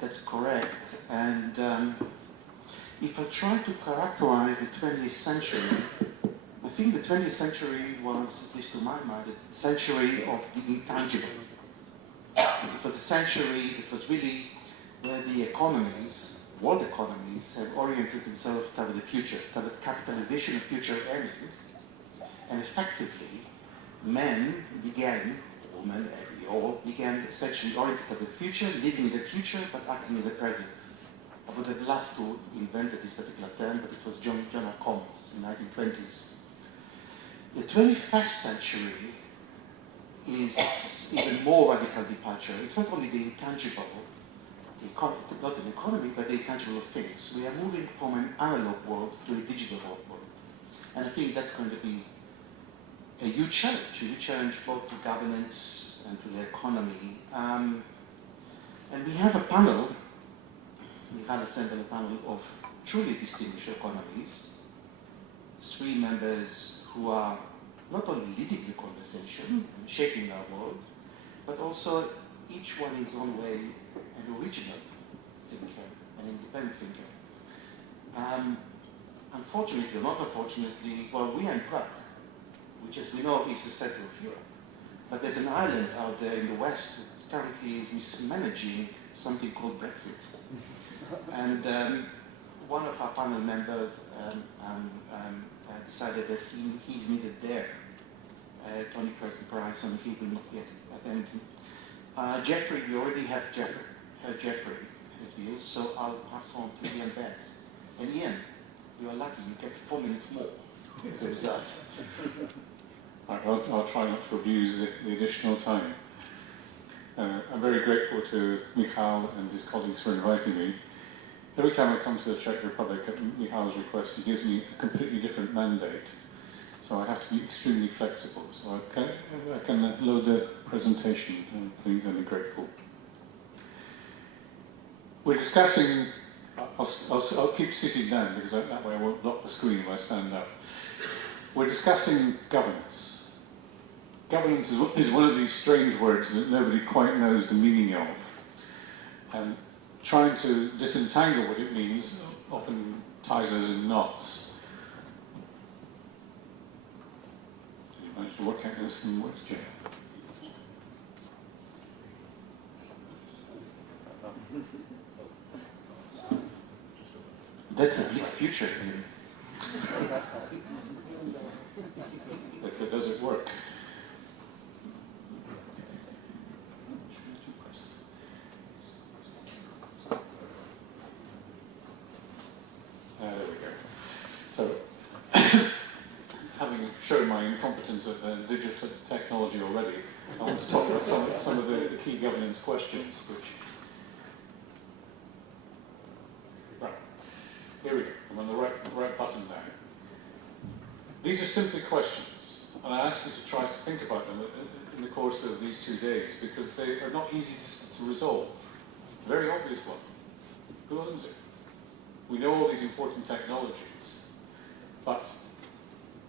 that's correct. And if I try to characterize the 20th century, I think the 20th century was, at least to my mind, the century of the intangible. It was a century that was really where the economies, world economies, have oriented themselves toward the future, toward the capitalization of future earning. And effectively, men began, women, we all began essentially oriented toward the future, living in the future, but acting in the present. I would have loved to invent this particular term, but it was John Commons in the 1920s. The 21st century is even more radical departure. It's not only the intangible, not an economy, but the intangible things. We are moving from an analog world to a digital world. And I think that's going to be a huge challenge both to governance and to the economy. And we have a panel, we have assembled a panel of truly distinguished economies, 3 members who are not only leading the conversation and shaping our world, but also each one in his own way an original thinker, an independent thinker. Unfortunately, or not unfortunately, well, we are in Prague, which as we know is the center of Europe. But there's an island out there in the West that currently is mismanaging something called Brexit. And one of our panel members decided that he's needed there. Tony Kirsten-Price, and he will not yet attend. Jeffrey, we already have Jeffrey, his views, so I'll pass on to Iain Begg. And Iain, you are lucky, you get 4 minutes more as a result. I'll try not to abuse the additional time. I'm very grateful to Michal and his colleagues for inviting me. Every time I come to the Czech Republic at Michal's request, he gives me a completely different mandate. So I have to be extremely flexible. So I can load the presentation, and please, I'll be grateful. We're discussing, I'll keep sitting down because that way I won't block the screen if I stand up. We're discussing governance. Governance is one of these strange words that nobody quite knows the meaning of. And trying to disentangle what it means often ties us in knots. Did you manage to work out this in words, Jay? That's a bleak future. But does it work? There we go. So, having shown my incompetence at digital technology already, I want to talk about some of the key governance questions, which... Right. Here we go. I'm on the right button now. These are simply questions, and I ask you to try to think about them in the course of these 2 days, because they are not easy to resolve. Very obvious one. Who owns it? We know all these important technologies, but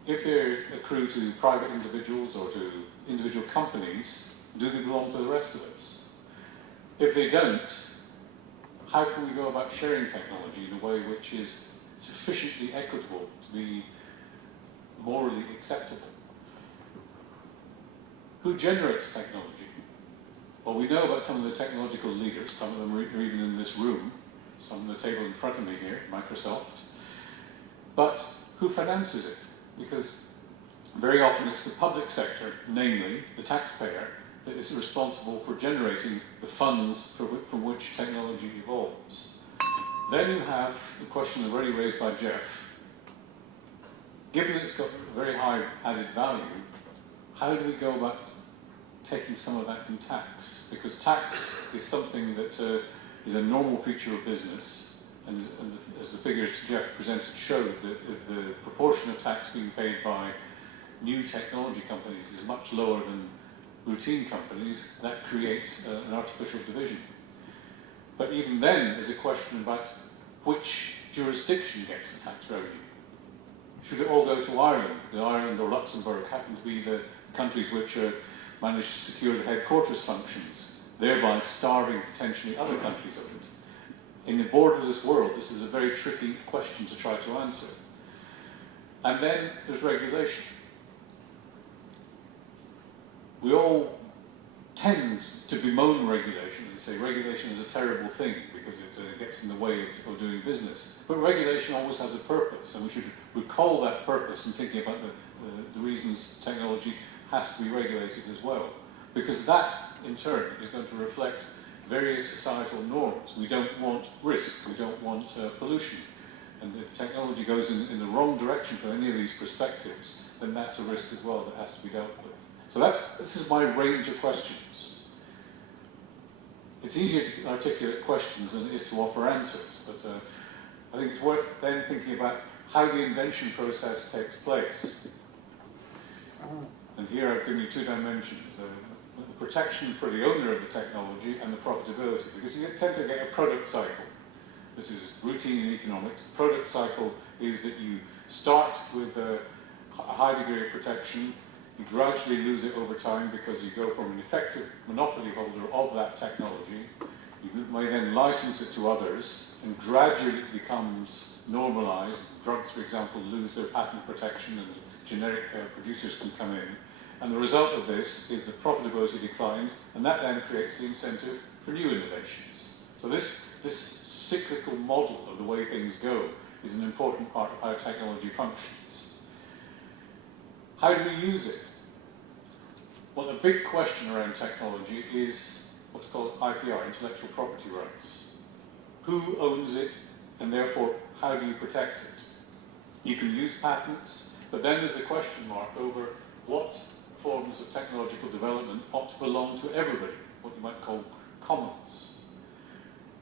if they accrue to private individuals or to individual companies, do they belong to the rest of us? If they don't, how can we go about sharing technology in a way which is sufficiently equitable to be morally acceptable? Who generates technology? Well, we know about some of the technological leaders, some of them are even in this room, some on the table in front of me here, Microsoft. But who finances it? Because very often it's the public sector, namely the taxpayer, that is responsible for generating the funds from which technology evolves. Then you have the question already raised by Jeff. Given it's got very high added value, how do we go about taking some of that in tax? Because tax is something that is a normal feature of business, and as the figures Jeff presented showed, that if the proportion of tax being paid by new technology companies is much lower than routine companies, that creates an artificial division. But even then, there's a question about which jurisdiction gets the tax revenue. Should it all go to Ireland? Do Ireland or Luxembourg happen to be the countries which manage to secure the headquarters functions, thereby starving potentially other countries of it? in a borderless world, this is a very tricky question to try to answer. And then there's regulation. We all tend to bemoan regulation and say regulation is a terrible thing because it gets in the way of doing business. But regulation always has a purpose, and we should recall that purpose in thinking about the reasons technology has to be regulated as well. Because that, in turn, is going to reflect various societal norms. We don't want risk, we don't want pollution. And if technology goes in the wrong direction for any of these perspectives, then that's a risk as well that has to be dealt with. So this is my range of questions. It's easier to articulate questions than it is to offer answers, but I think it's worth then thinking about how the invention process takes place. And here I've given you two dimensions, the protection for the owner of the technology and the profitability, because you tend to get a product cycle. This is routine in economics. The product cycle is that you start with a high degree of protection, you gradually lose it over time because you go from an effective monopoly holder of that technology. You may then license it to others, and gradually it becomes normalized. Drugs, for example, lose their patent protection and generic producers can come in. And the result of this is that profitability declines, and that then creates the incentive for new innovations. So this cyclical model of the way things go is an important part of how technology functions. How do we use it? Well, the big question around technology is what's called IPR, intellectual property rights. Who owns it, and therefore, how do you protect it? You can use patents, but then there's a question mark over what forms of technological development ought to belong to everybody, what you might call commons.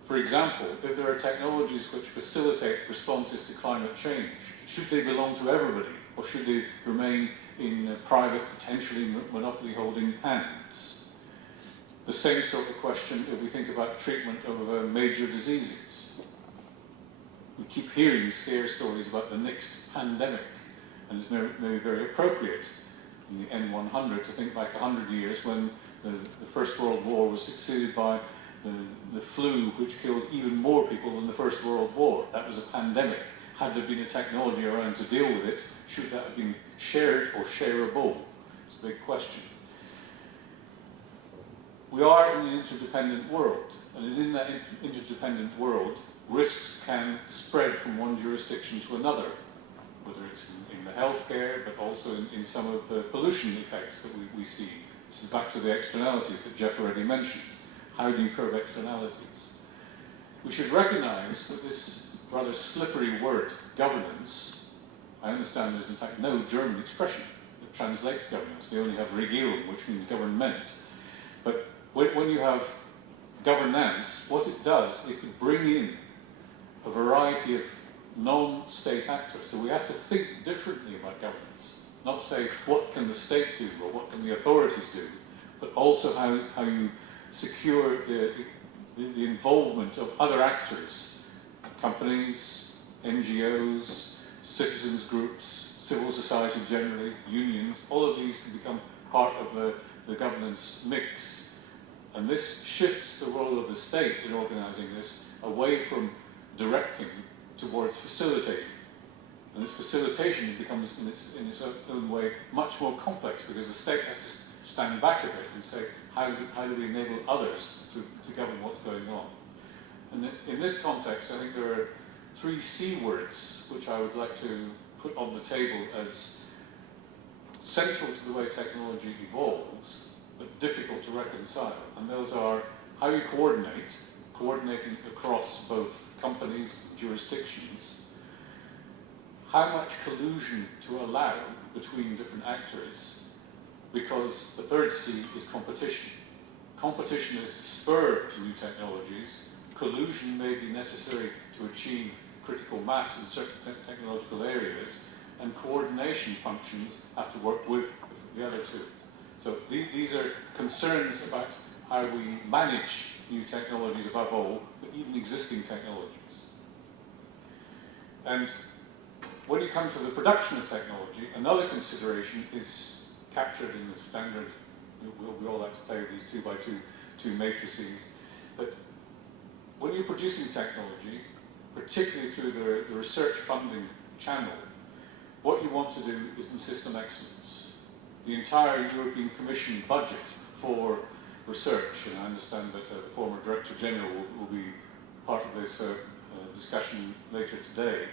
For example, if there are technologies which facilitate responses to climate change, should they belong to everybody, or should they remain in private, potentially monopoly-holding hands? The same sort of question if we think about treatment of major diseases. We keep hearing scare stories about the next pandemic, and it's maybe very appropriate in the N100 to think back 100 years when the First World War was succeeded by the flu, which killed even more people than the First World War. That was a pandemic. Had there been a technology around to deal with it, should that have been shared or shareable? It's a big question. We are in an interdependent world, and in that interdependent world, risks can spread from one jurisdiction to another, whether it's in the healthcare, but also in some of the pollution effects that we see. This is back to the externalities that Jeff already mentioned. How do you curb externalities? We should recognize that this rather slippery word, governance, I understand there's in fact no German expression that translates governance. They only have Regierung, which means government. But when you have governance, what it does is to bring in a variety of non-state actors. So we have to think differently about governance. Not say, what can the state do, or what can the authorities do, but also how you secure the involvement of other actors, companies, NGOs, citizens groups, civil society generally, unions. All of these can become part of the governance mix. And this shifts the role of the state in organising this away from directing towards facilitating. And this facilitation becomes, in its own way, much more complex because the state has to stand back a bit and say, how do we enable others to govern what's going on? And in this context, I think there are three C words which I would like to put on the table as central to the way technology evolves, but difficult to reconcile. And those are how you coordinating across both companies, jurisdictions, how much collusion to allow between different actors, because the third C is competition. Competition is spur to new technologies. Collusion may be necessary to achieve critical mass in certain technological areas, and coordination functions have to work with the other two. So these are concerns about how we manage new technologies above all, but even existing technologies. And when you come to the production of technology, another consideration is captured in the standard, we all like to play with these 2x2 matrices, but when you're producing technology, particularly through the research funding channel, what you want to do is insist on excellence. The entire European Commission budget for research, and I understand that the former Director General will be part of this discussion later today,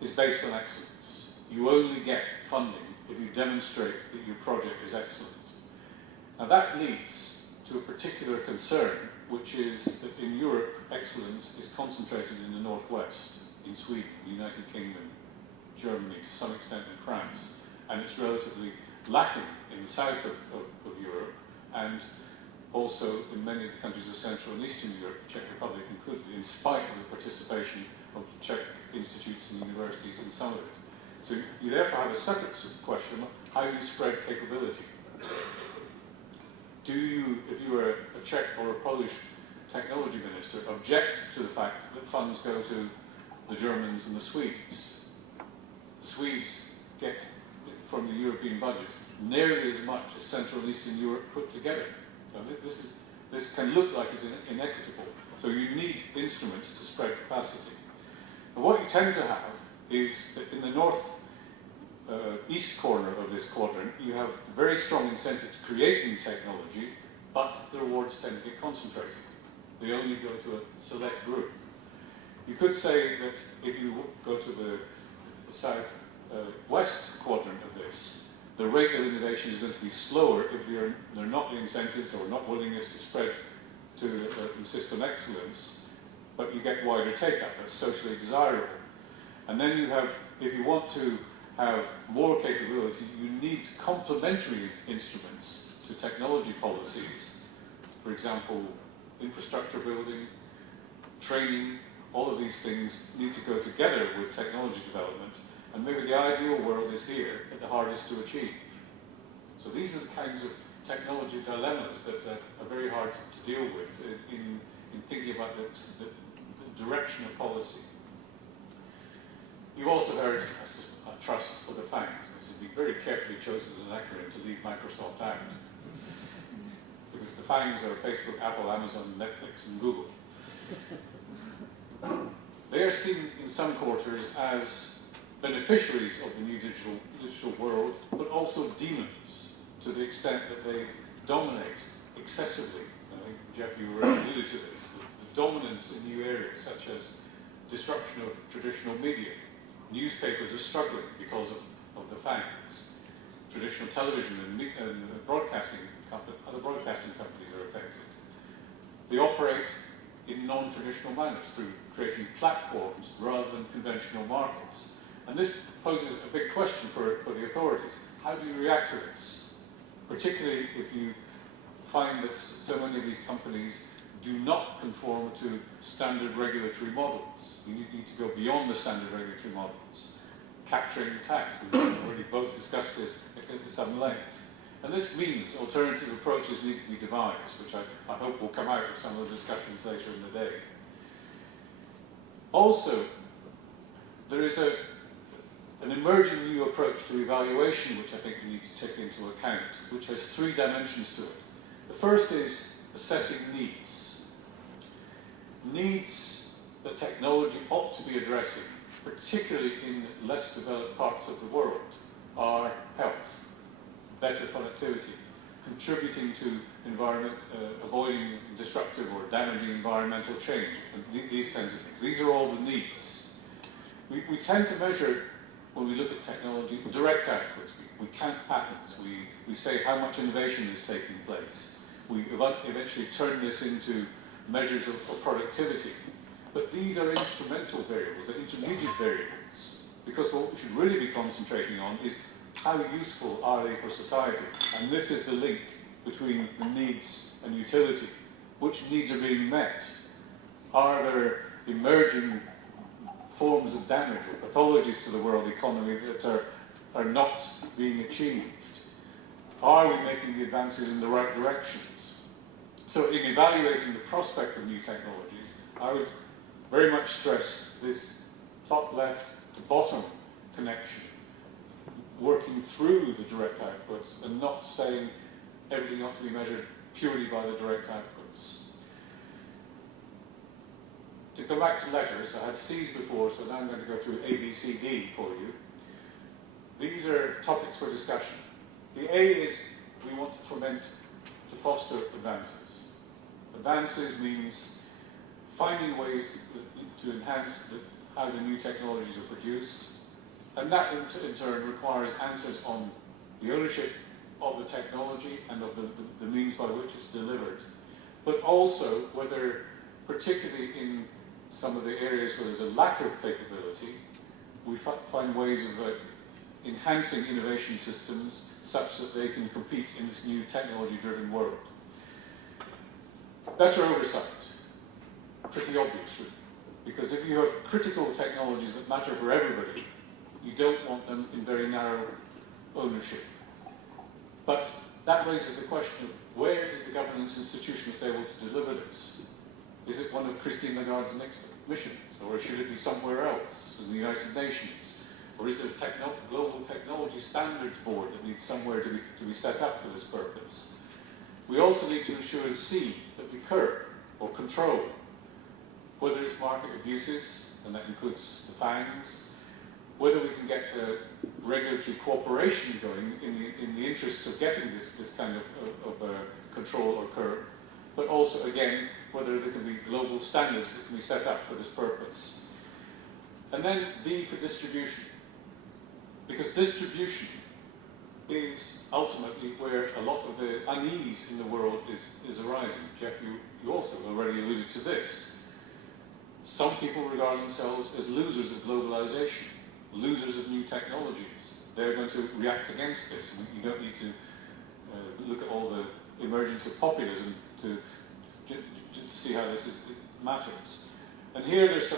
is based on excellence. You only get funding if you demonstrate that your project is excellent. Now that leads to a particular concern, which is that in Europe, excellence is concentrated in the northwest, in Sweden, the United Kingdom, Germany, to some extent in France, and it's relatively lacking in the south of Europe, and also in many of the countries of Central and Eastern Europe, the Czech Republic included, in spite of the participation of Czech institutes and universities in some of it. So you therefore have a second question, how do you spread capability? Do you, if you were a Czech or a Polish technology minister, object to the fact that funds go to the Germans and the Swedes? The Swedes get from the European budget nearly as much as Central and Eastern Europe put together. So this can look like it's inequitable. So you need instruments to spread capacity. And what you tend to have is that in the north east corner of this quadrant, you have very strong incentive to create new technology, but the rewards tend to get concentrated. They only go to a select group. You could say that if you go to the south-west quadrant of this, the rate of innovation is going to be slower if there are not the incentives or not willingness to spread to insist on excellence, but you get wider take-up. That's socially desirable. And then you have, if you want to have more capability, you need complementary instruments to technology policies. For example, infrastructure building, training, all of these things need to go together with technology development, and maybe the ideal world is here, but the hardest to achieve. So these are the kinds of technology dilemmas that are very hard to deal with in thinking about the direction of policy. You've also heard, I trust, for the FANGs. This has been very carefully chosen as an acronym to leave Microsoft out. Because the FANGs are Facebook, Apple, Amazon, Netflix, and Google. They are seen in some quarters as beneficiaries of the new digital world, but also demons, to the extent that they dominate excessively. I think, Jeff, you already alluded to this. The dominance in new areas, such as disruption of traditional media. Newspapers are struggling because of the FANGs. Traditional television and broadcasting other broadcasting companies are affected. They operate in non-traditional manners through creating platforms rather than conventional markets. And this poses a big question for the authorities. How do you react to this? Particularly if you find that so many of these companies do not conform to standard regulatory models. You need to go beyond the standard regulatory models. Capturing tax, we've already both discussed this at some length. And this means alternative approaches need to be devised, which I hope will come out of some of the discussions later in the day. Also, there is an emerging new approach to evaluation, which I think we need to take into account, which has three dimensions to it. The first is assessing needs. Needs that technology ought to be addressing, particularly in less developed parts of the world, are health, better connectivity, contributing to avoiding disruptive or damaging environmental change, and these kinds of things. These are all the needs. We tend to measure, when we look at technology, direct outputs. We count patents. We say how much innovation is taking place. We eventually turn this into measures of productivity. But these are instrumental variables, they're intermediate variables, because what we should really be concentrating on is how useful are they for society? And this is the link between the needs and utility. Which needs are being met? Are there emerging forms of damage or pathologies to the world economy that are not being achieved? Are we making the advances in the right directions? So in evaluating the prospect of new technologies, I would very much stress this top left to bottom connection, working through the direct outputs and not saying everything ought to be measured purely by the direct outputs. to go back to letters, I had C's before, so now I'm going to go through A, B, C, D for you. These are topics for discussion. The A is we want to foment, to foster advances. Advances means finding ways to enhance how the new technologies are produced, and that in turn requires answers on the ownership of the technology and of the means by which it's delivered, but also whether, particularly in some of the areas where there's a lack of capability, we find ways of enhancing innovation systems such that they can compete in this new technology-driven world. Better oversight, pretty obvious, because if you have critical technologies that matter for everybody, you don't want them in very narrow ownership. But that raises the question of where is the governance institution that's able to deliver this? Is it one of Christine Lagarde's next missions, or should it be somewhere else, in the United Nations? Or is it a global technology standards board that needs somewhere to be set up for this purpose? We also need to ensure in C that we curb or control whether it's market abuses, and that includes the fines, whether we can get regulatory cooperation going in the interests of getting this kind of control or curb, but also, again, whether there can be global standards that can be set up for this purpose. And then D for distribution, because distribution is ultimately where a lot of the unease in the world is arising. Jeff, you also already alluded to this. Some people regard themselves as losers of globalization, losers of new technologies. They're going to react against this. You don't need to look at all the emergence of populism to see how this matters. And here there's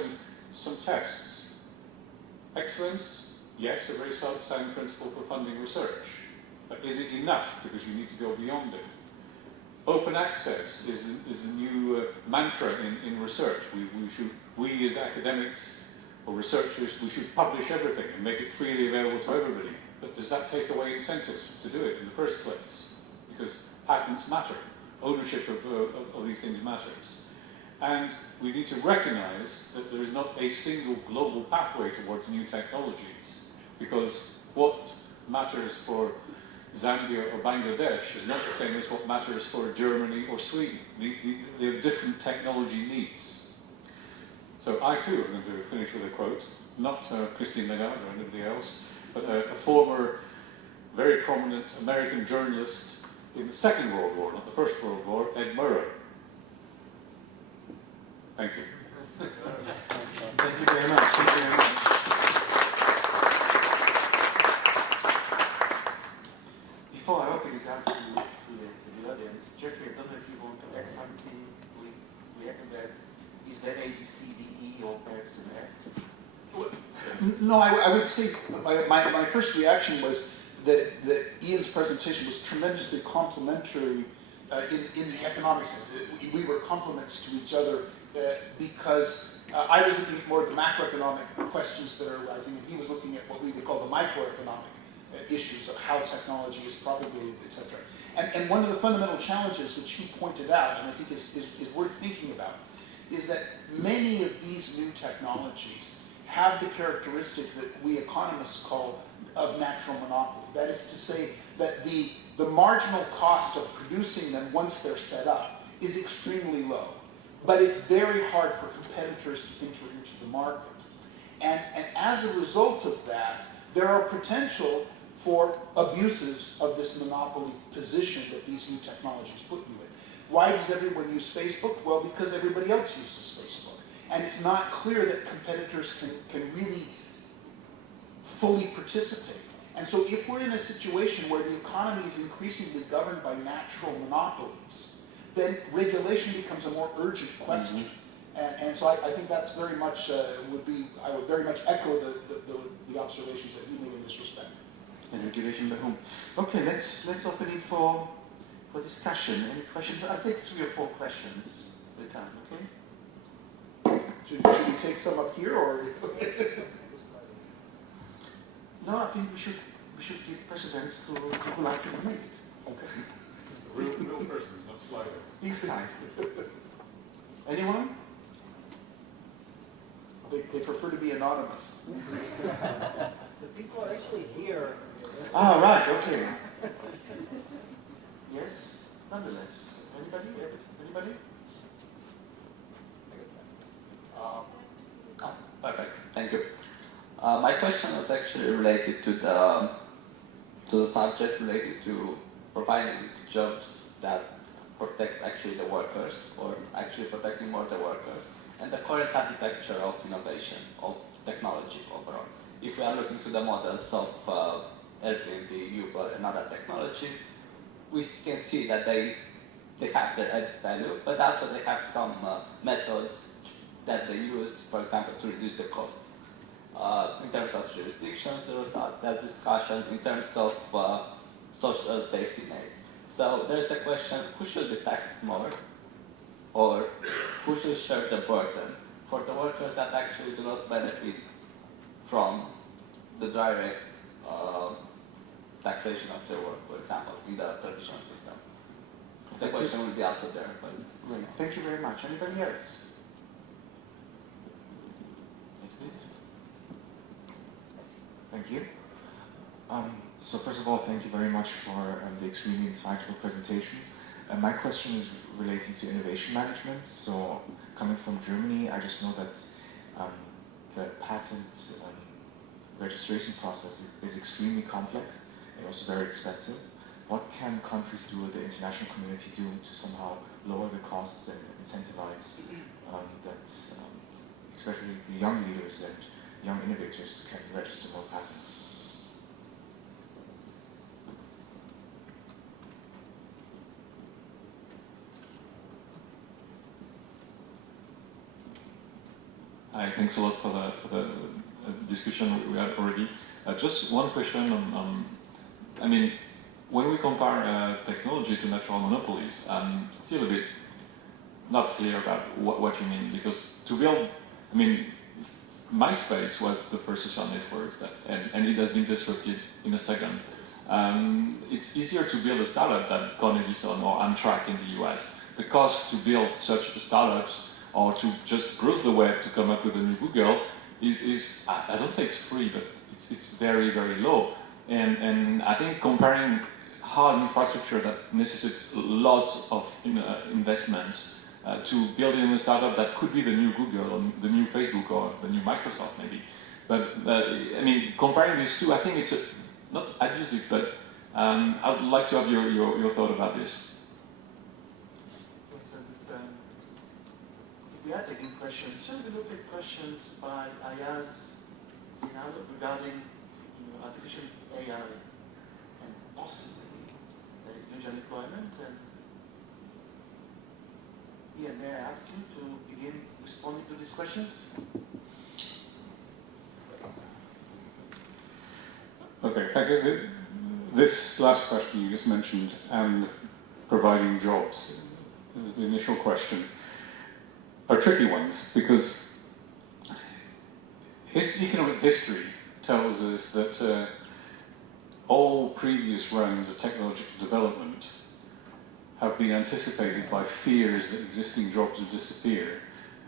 some tests. Excellence, yes, a very sound principle for funding research. But is it enough? Because you need to go beyond it. Open access is the new mantra in research. We as academics or researchers, we should publish everything and make it freely available to everybody. But does that take away incentives to do it in the first place? Because patents matter. Ownership of these things matters. And we need to recognize that there is not a single global pathway towards new technologies. Because what matters for Zambia or Bangladesh is not the same as what matters for Germany or Sweden. They have different technology needs. So I too am going to finish with a quote, not Christine Lagarde or anybody else, but a former, very prominent American journalist in the Second World War, not the First World War, Ed Murrow. Thank you. Thank you very much. Thank you very much. Before I open it up to the audience, Jeffrey, I don't know if you want to add something. We added that. Is there A, B, C, D, E, or perhaps an F? No, I would say my first reaction was that Iain's presentation was tremendously complimentary in the economic sense. We were complements to each other because I was looking at more of the macroeconomic questions that are arising, and he was looking at what we would call the microeconomic issues of how technology is propagated, etc. And one of the fundamental challenges which he pointed out, and I think is worth thinking about, is that many of these new technologies have the characteristic that we economists call of natural monopoly. That is to say that the marginal cost of producing them once they're set up is extremely low. But it's very hard for competitors to enter into the market. And as a result of that, there are potential for abuses of this monopoly position that these new technologies put you in. Why does everyone use Facebook? Well, because everybody else uses Facebook. And it's not clear that competitors can really fully participate. And so if we're in a situation where the economy is increasingly governed by natural monopolies, then regulation becomes a more urgent question. Mm-hmm. And so I think that's very much I would very much echo the observations that you made in this respect. And regulation by whom? Okay, let's open it for discussion. Any questions? I'll take 3 or 4 questions at a time, okay? Should we take some up here, or? No, I think we should give precedence to people who like to make it. Okay. Real persons, not sliders. Exactly. Anyone? They prefer to be anonymous. The people are actually here. Ah, right, okay. Yes, nonetheless. Anybody? Anybody? Perfect, thank you. My question was actually related to the subject related to providing jobs that protect actually the workers, or actually protecting more the workers, and the current architecture of innovation, of technology overall. If we are looking to the models of Airbnb, Uber, and other technologies, we can see that they have their added value, but also they have some methods that they use, for example, to reduce the costs. In terms of jurisdictions, there was that discussion. In terms of social safety nets. So there's the question, who should be taxed more, or who should share the burden for the workers that actually do not benefit from the direct taxation of their work, for example, in the traditional system. The question will be also there. But Great, thank you very much. Anybody else? Yes, please. Thank you. So first of all, thank you very much for the extremely insightful presentation. My question is relating to innovation management. So coming from Germany, I just know that the patent registration process is extremely complex and also very expensive. What can countries do, or the international community do, to somehow lower the costs and incentivize that especially the young leaders and young innovators can register more patents? Hi, thanks a lot for the discussion we had already. Just one question on I mean, when we compare technology to natural monopolies, I'm still a bit not clear about what you mean, because to build, I mean, MySpace was the first social network, and it has been disrupted in a second. It's easier to build a startup than Edison or Amtrak in the US. The cost to build such startups or to just browse the web to come up with a new Google is I don't say it's free, but it's very, very low. And I think comparing hard infrastructure that necessitates lots of investments to building a startup that could be the new Google or the new Facebook or the new Microsoft maybe. But I mean, comparing these two, I think it's not abusive, but I would like to have your thought about this. We are taking questions. Shall we look at questions by Ayaz Zinal regarding artificial AI and possibly user deployment? And Iain, may I ask you to begin responding to these questions? Okay, thank you. This last question you just mentioned, and providing jobs, the initial question, are tricky ones, because economic history tells us that all previous rounds of technological development have been anticipated by fears that existing jobs would disappear,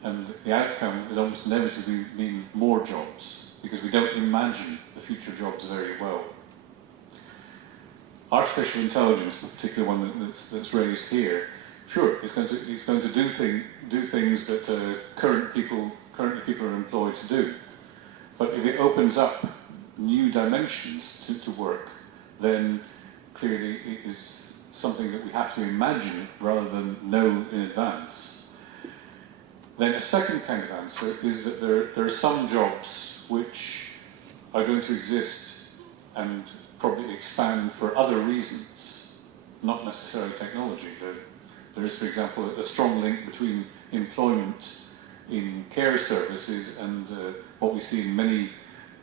and the outcome has almost inevitably been more jobs, because we don't imagine the future jobs very well. Artificial intelligence, the particular one that's raised here, sure, it's going to do things that currently people are employed to do. But if it opens up new dimensions to work, then clearly it is something that we have to imagine rather than know in advance. Then a second kind of answer is that there are some jobs which are going to exist and probably expand for other reasons, not necessarily technology. There is, for example, a strong link between employment in care services and what we see in many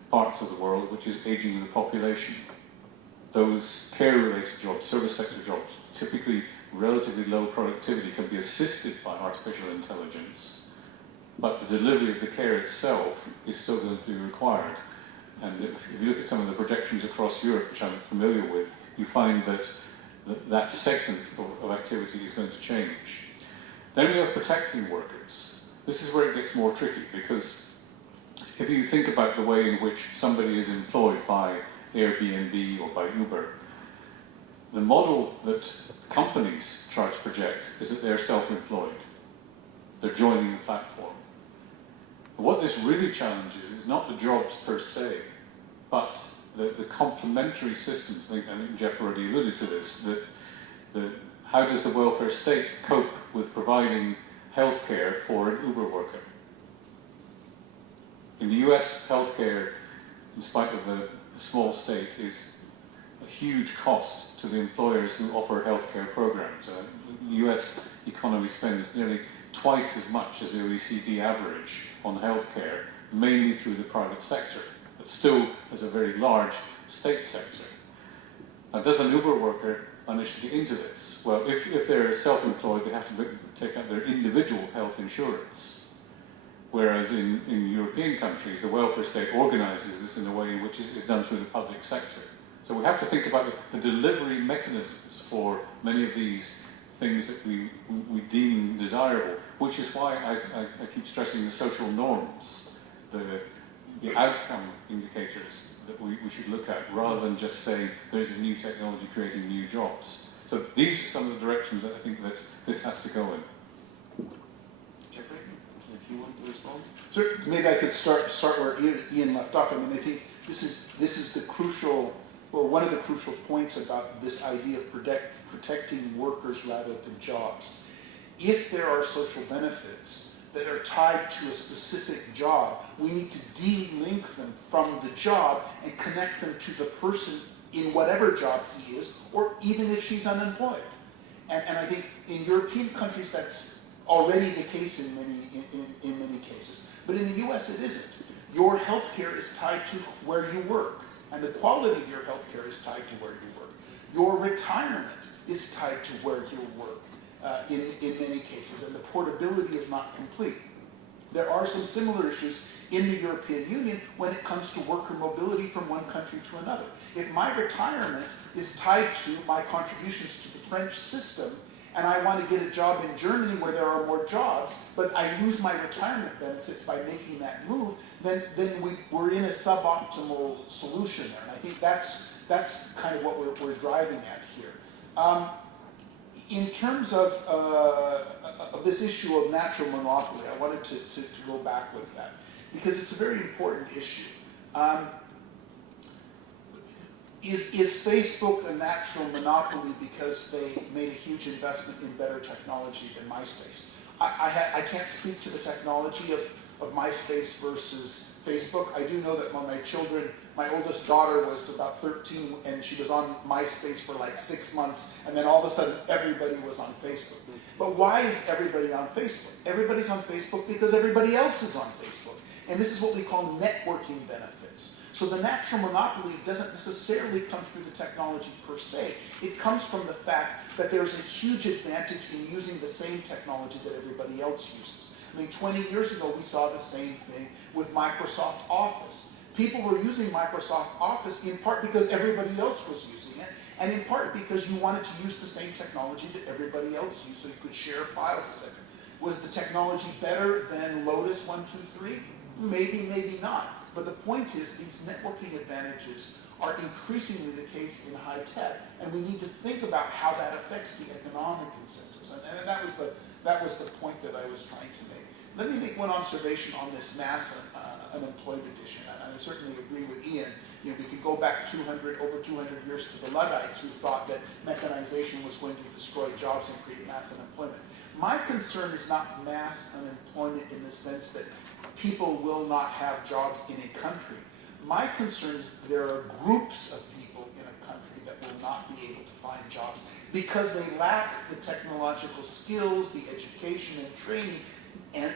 parts of the world, which is aging of the population. Those care-related jobs, service sector jobs, typically relatively low productivity, can be assisted by artificial intelligence, but the delivery of the care itself is still going to be required. And if you look at some of the projections across Europe, which I'm familiar with, you find that that segment of activity is going to change. Then we have protecting workers. This is where it gets more tricky, because if you think about the way in which somebody is employed by Airbnb or by Uber, the model that companies try to project is that they're self-employed. They're joining the platform. And what this really challenges is not the jobs per se, but the complementary systems. I think Jeff already alluded to this, that how does the welfare state cope with providing healthcare for an Uber worker? In the US, healthcare, in spite of the small state, is a huge cost to the employers who offer healthcare programs. The US economy spends nearly twice as much as the OECD average on healthcare, mainly through the private sector, but still has a very large state sector. Now, does an Uber worker manage to get into this? Well, if they're self-employed, they have to take out their individual health insurance. Whereas in European countries, the welfare state organizes this in a way which is done through the public sector. So we have to think about the delivery mechanisms for many of these things that we deem desirable, which is why I keep stressing the social norms, the outcome indicators that we should look at, rather than just saying there's a new technology creating new jobs. So these are some of the directions that I think that this has to go in. Jeffrey, if you want to respond? So maybe I could start where Iain left off. I mean, I think this is the crucial, or one of the crucial points about this idea of protecting workers rather than jobs. If there are social benefits that are tied to a specific job, we need to de-link them from the job and connect them to the person in whatever job he is, or even if she's unemployed. And I think in European countries that's already the case in many cases. But in the US it isn't. Your healthcare is tied to where you work, and the quality of your healthcare is tied to where you work. Your retirement is tied to where you work in many cases, and the portability is not complete. There are some similar issues in the European Union when it comes to worker mobility from one country to another. If my retirement is tied to my contributions to the French system, and I want to get a job in Germany where there are more jobs, but I lose my retirement benefits by making that move, then we're in a suboptimal solution there. And I think that's kind of what we're driving at here. In terms of this issue of natural monopoly, I wanted to go back with that, because it's a very important issue. Is Facebook a natural monopoly because they made a huge investment in better technology than MySpace? I can't speak to the technology of MySpace versus Facebook. I do know that when my oldest daughter was about 13 and she was on MySpace for like 6 months, and then all of a sudden everybody was on Facebook. But why is everybody on Facebook? Everybody's on Facebook because everybody else is on Facebook. And this is what we call networking benefits. So the natural monopoly doesn't necessarily come through the technology per se. It comes from the fact that there's a huge advantage in using the same technology that everybody else uses. I mean, 20 years ago, we saw the same thing with Microsoft Office. People were using Microsoft Office in part because everybody else was using it, and in part because you wanted to use the same technology that everybody else used, so you could share files, etc. Was the technology better than Lotus 123? Maybe, maybe not. But the point is, these networking advantages are increasingly the case in high tech, and we need to think about how that affects the economic incentives. And that was the point that I was trying to make. Let me make one observation on this mass unemployment issue. And I certainly agree with Iain. We could go back over 200 years to the Luddites, who thought that mechanization was going to destroy jobs and create mass unemployment. My concern is not mass unemployment in the sense that people will not have jobs in a country. My concern is that there are groups of people in a country that will not be able to find jobs because they lack the technological skills, the education and training, and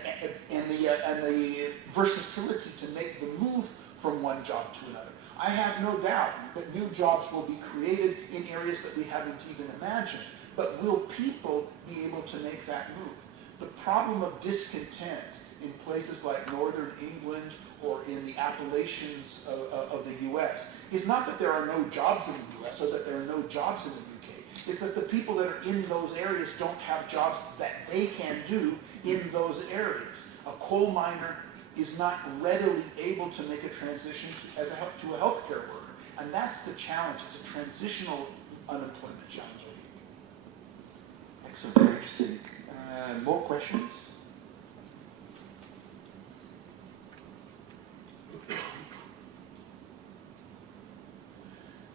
the versatility to make the move from one job to another. I have no doubt that new jobs will be created in areas that we haven't even imagined, but will people be able to make that move? The problem of discontent in places like northern England or in the Appalachians of the US is not that there are no jobs in the US or that there are no jobs in the UK. It's that the people that are in those areas don't have jobs that they can do in those areas. A coal miner is not readily able to make a transition to a healthcare worker. And that's the challenge. It's a transitional unemployment challenge. Excellent, very interesting. More questions?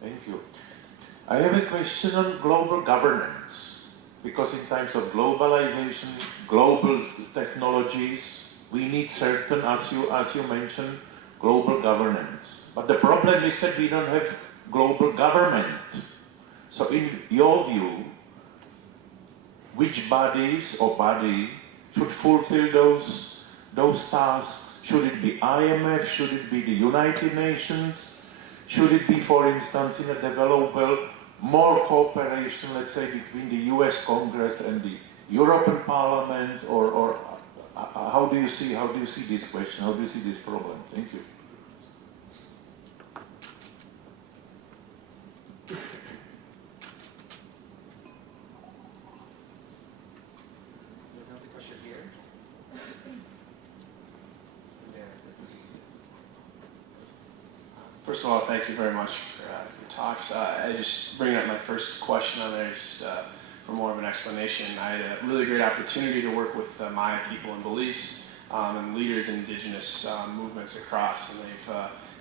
Thank you. I have a question on global governance, because in times of globalization, global technologies, we need certain, as you mentioned, global governance. But the problem is that we don't have global government. So in your view, which bodies or body should fulfill those tasks? Should it be IMF? Should it be the United Nations? Should it be, for instance, in a developed world, more cooperation, let's say, between the US Congress and the European Parliament? Or how do you see this question? How do you see this problem? Thank you. There's another question here. First of all, thank you very much for your talks. I just bring up my first question on there just for more of an explanation. I had a really great opportunity to work with Maya people in Belize and leaders in indigenous movements across, and they've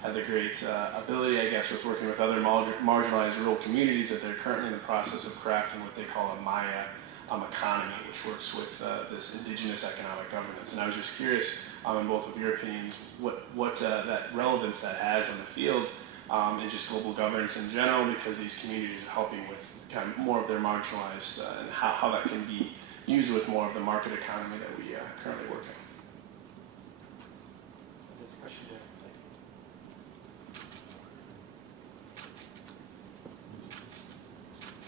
had the great ability, I guess, with working with other marginalized rural communities that they're currently in the process of crafting what they call a Maya economy, which works with this indigenous economic governance. And I was just curious, in both of your opinions, what that relevance that has on the field and just global governance in general, because these communities are helping with kind of more of their marginalized and how that can be used with more of the market economy that we currently work in. There's a question there.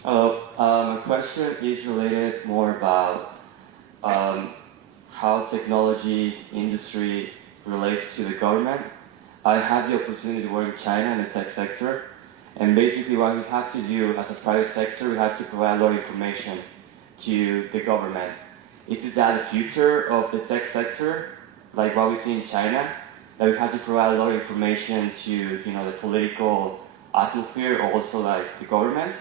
Hello. My question is related more about how technology industry relates to the government. I had the opportunity to work in China in the tech sector, and basically what we have to do as a private sector, we have to provide a lot of information to the government. Is that the future of the tech sector, like what we see in China, that we have to provide a lot of information to the political atmosphere, or also like the government?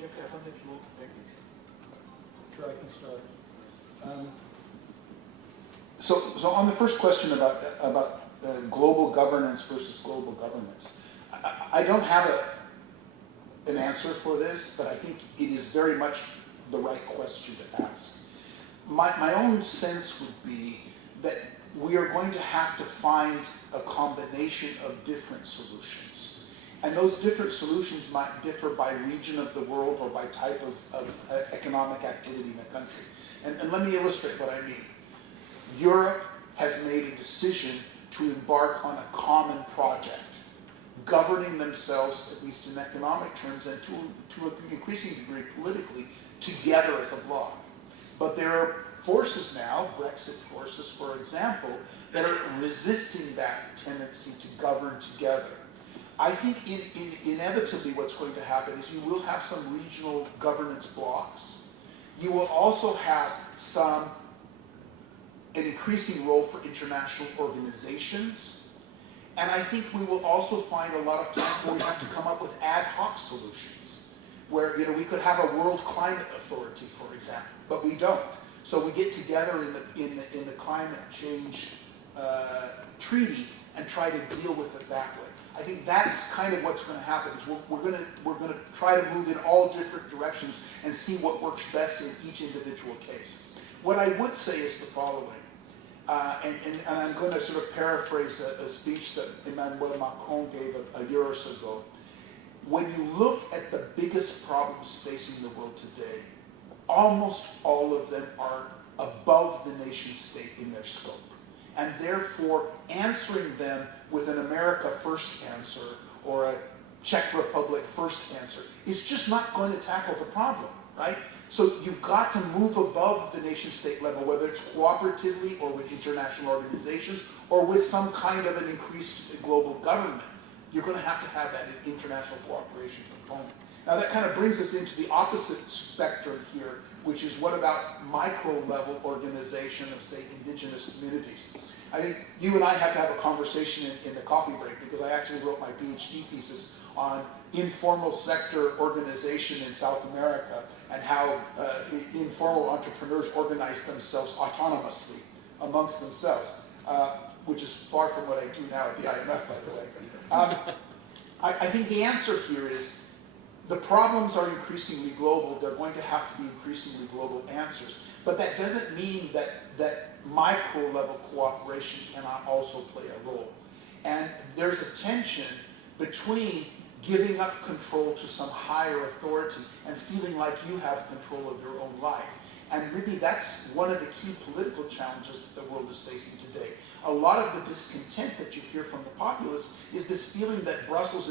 Jeffrey, I wonder if you want to take it. Sure, I can start. So on the first question about global governance versus global governance, I don't have an answer for this, but I think it is very much the right question to ask. My own sense would be that we are going to have to find a combination of different solutions. And those different solutions might differ by region of the world or by type of economic activity in a country. And let me illustrate what I mean. Europe has made a decision to embark on a common project, governing themselves, at least in economic terms, and to an increasing degree politically, together as a bloc. But there are forces now, Brexit forces, for example, that are resisting that tendency to govern together. I think inevitably what's going to happen is you will have some regional governance blocks. You will also have an increasing role for international organizations. And I think we will also find a lot of times where we have to come up with ad hoc solutions, where we could have a World Climate Authority, for example, but we don't. So we get together in the climate change treaty and try to deal with it that way. I think that's kind of what's going to happen. Is we're going to try to move in all different directions and see what works best in each individual case. What I would say is the following, and I'm going to sort of paraphrase a speech that Emmanuel Macron gave a year or so ago. When you look at the biggest problems facing the world today, almost all of them are above the nation state in their scope. And therefore, answering them with an America First answer or a Czech Republic First answer is just not going to tackle the problem, right? So you've got to move above the nation state level, whether it's cooperatively or with international organizations or with some kind of an increased global government. You're going to have that international cooperation component. Now that kind of brings us into the opposite spectrum here, which is what about micro-level organization of, say, indigenous communities? I think you and I have to have a conversation in the coffee break, because I actually wrote my PhD thesis on informal sector organization in South America and how informal entrepreneurs organize themselves autonomously amongst themselves, which is far from what I do now at the IMF, by the way. I think the answer here is the problems are increasingly global. They're going to have to be increasingly global answers. But that doesn't mean that micro-level cooperation cannot also play a role. And there's a tension between giving up control to some higher authority and feeling like you have control of your own life. And really, that's one of the key political challenges that the world is facing today. A lot of the discontent that you hear from the populace is this feeling that Brussels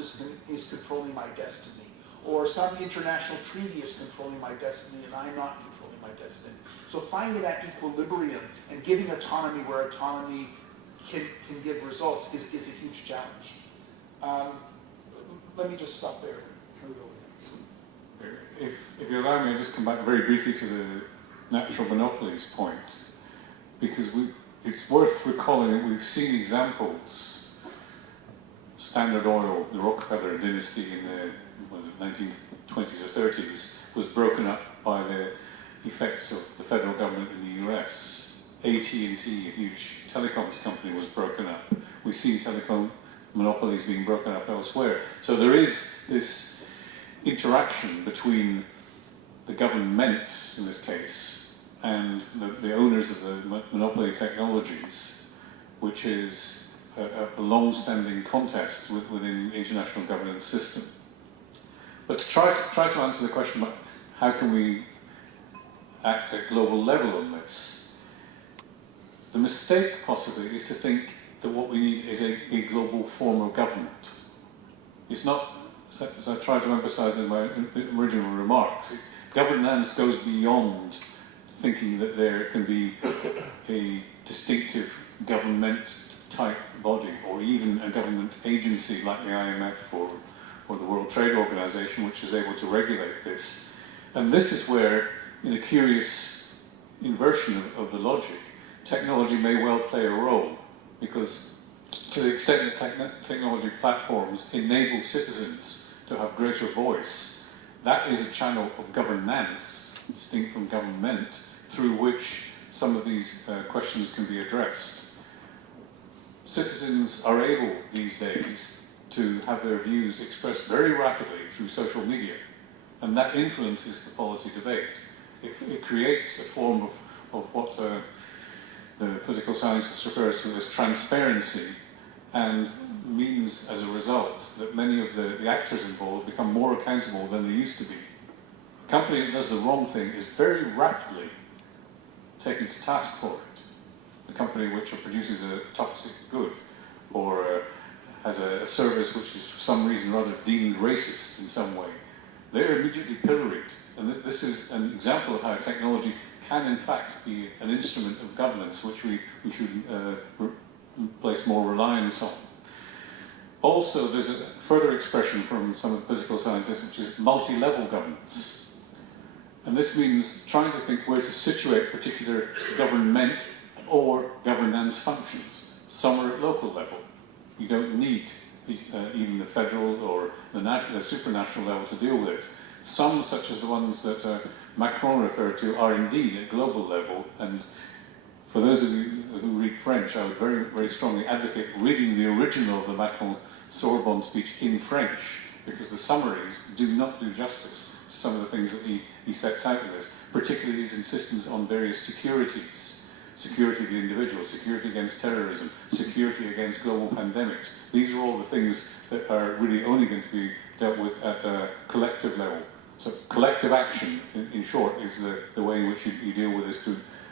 is controlling my destiny, or some international treaty is controlling my destiny and I'm not controlling my destiny. So finding that equilibrium and giving autonomy where autonomy can give results is a huge challenge. Let me just stop there. Turn it over. If you allow me, I'll just come back very briefly to the natural monopolies point, because it's worth recalling that we've seen examples. Standard Oil, the Rockefeller dynasty in the 1920s or 30s, was broken up by the effects of the federal government in the US. AT&T, a huge telecoms company, was broken up. We've seen telecom monopolies being broken up elsewhere. So there is this interaction between the governments, in this case, and the owners of the monopoly technologies, which is a long-standing contest within the international governance system. But to try to answer the question about how can we act at global level on this, the mistake possibly is to think that what we need is a global form of government. It's not, as I tried to emphasize in my original remarks, governance goes beyond thinking that there can be a distinctive government-type body, or even a government agency like the IMF or the World Trade Organization, which is able to regulate this. And this is where, in a curious inversion of the logic, technology may well play a role, because to the extent that technology platforms enable citizens to have greater voice, that is a channel of governance, distinct from government, through which some of these questions can be addressed. Citizens are able these days to have their views expressed very rapidly through social media, and that influences the policy debate. It creates a form of what the political scientists refer to as transparency, and means as a result that many of the actors involved become more accountable than they used to be. A company that does the wrong thing is very rapidly taken to task for it. A company which produces a toxic good, or has a service which is for some reason or other deemed racist in some way, they're immediately pilloried. And this is an example of how technology can in fact be an instrument of governance which we should place more reliance on. Also, there's a further expression from some of the political scientists, which is multi-level governance. And this means trying to think where to situate particular government or governance functions. Some are at local level. You don't need even the federal or the supranational level to deal with it. Some, such as the ones that Macron referred to, are indeed at global level. And for those of you who read French, I would very, very strongly advocate reading the original of the Macron Sorbonne speech in French, because the summaries do not do justice to some of the things that he sets out in this, particularly his insistence on various securities. Security of the individual, security against terrorism, security against global pandemics. These are all the things that are really only going to be dealt with at a collective level. So collective action, in short, is the way in which you deal with this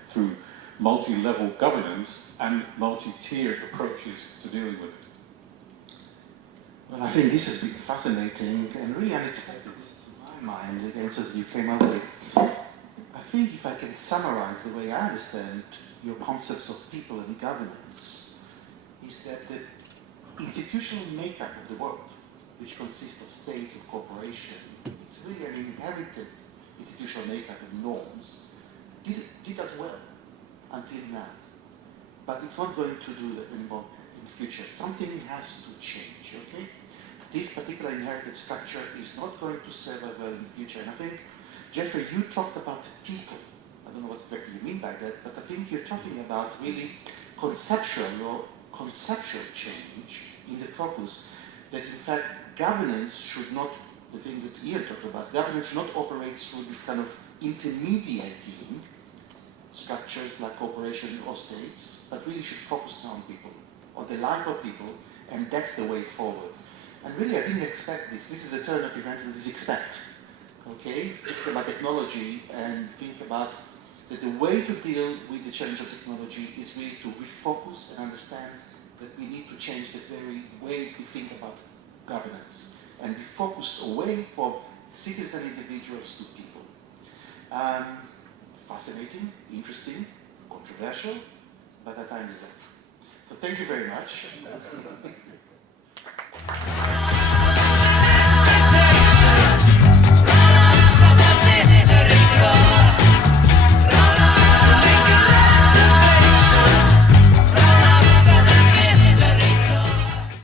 through multi-level governance and multi-tiered approaches to dealing with it. Well, I think this has been fascinating and really unexpected, to my mind, the answers you came up with. I think if I can summarize the way I understand your concepts of people and governance, is that the institutional makeup of the world, which consists of states and corporations, it's really an inherited institutional makeup and norms, did as well until now. But it's not going to do that anymore in the future. Something has to change, okay? This particular inherited structure is not going to serve us well in the future. And I think, Jeffrey, you talked about people. I don't know what exactly you mean by that, but I think you're talking about really conceptual change in the focus, that in fact governance should not, the thing that Iain talked about, governance should not operate through this kind of intermediating structures like corporations or states, but really should focus on people, on the life of people, and that's the way forward. And really, I didn't expect this. This is a turn of events that is expect. Okay? Think about technology and think about that the way to deal with the challenge of technology is really to refocus and understand that we need to change the very way to think about governance and be focused away from citizen individuals to people. Fascinating, interesting, controversial, but that time is up. So thank you very much.